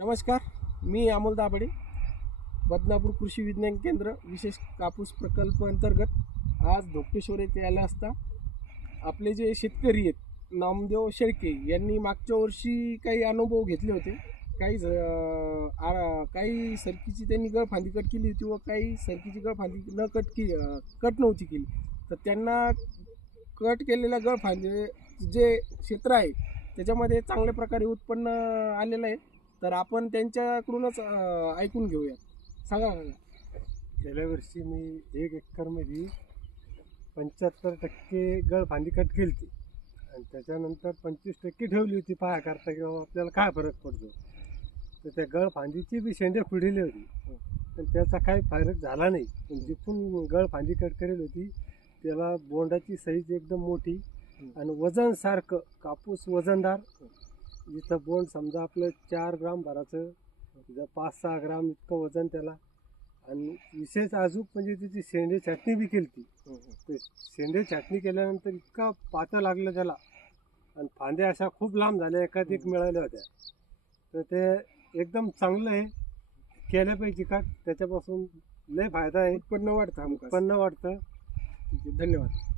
नमस्कार मी अमोल दाभाडे बदनापूर कृषी विज्ञान केंद्र विशेष कापूस प्रकल्प अंतर्गत आज धोक्टेश्वर येथे आला असता आपले जे शेतकरी आहेत नामदेव शेळके यांनी मागच्या वर्षी काही अनुभव घेतले होते. काही ज- काही सरकीची त्यांनी गळफांदी कट केली होती व काही सरकीची गळफांदी न कट की कट नव्हती केली. तर त्यांना कट केलेल्या गळफांदी जे क्षेत्र आहे त्याच्यामध्ये चांगल्या प्रकारे उत्पन्न आलेलं आहे. तर आपण त्यांच्याकडूनच अं, ऐकून घेऊया सांगा. गेल्या वर्षी मी एक एकरमध्ये पंच्याहत्तर टक्के गळफांदी कट केली होती आणि त्याच्यानंतर पंचवीस टक्के ठेवली होती. पाया करता किंवा आपल्याला काय फरक पडतो? तर त्या गळफांदीची बी शेंडे फुडलेली होती. पण त्याचा काही फरक झाला नाही. पण जिथून गळफांदी कट करेल होती त्याला बोंडाची साईज एकदम मोठी आणि वजन सारखं कापूस वजनदार जिथं बोंड समजा आपलं चार ग्राम भराचं तिथं पाच सहा ग्राम इतकं वजन त्याला. आणि विशेष अजून म्हणजे त्याची शेंडे छाटणी बी केली ती ते शेंडे छाटणी केल्यानंतर इतका पाता लागलं त्याला. आणि फांद्या अशा खूप लांब झाल्या एकात एक मिळाल्या होत्या. तर ते एकदम चांगलं आहे. केल्या पाहिजे का त्याच्यापासून लय फायदा आहे. उत्पन्न वाढतं उत्पन्न वाढतं. ठीक आहे धन्यवाद.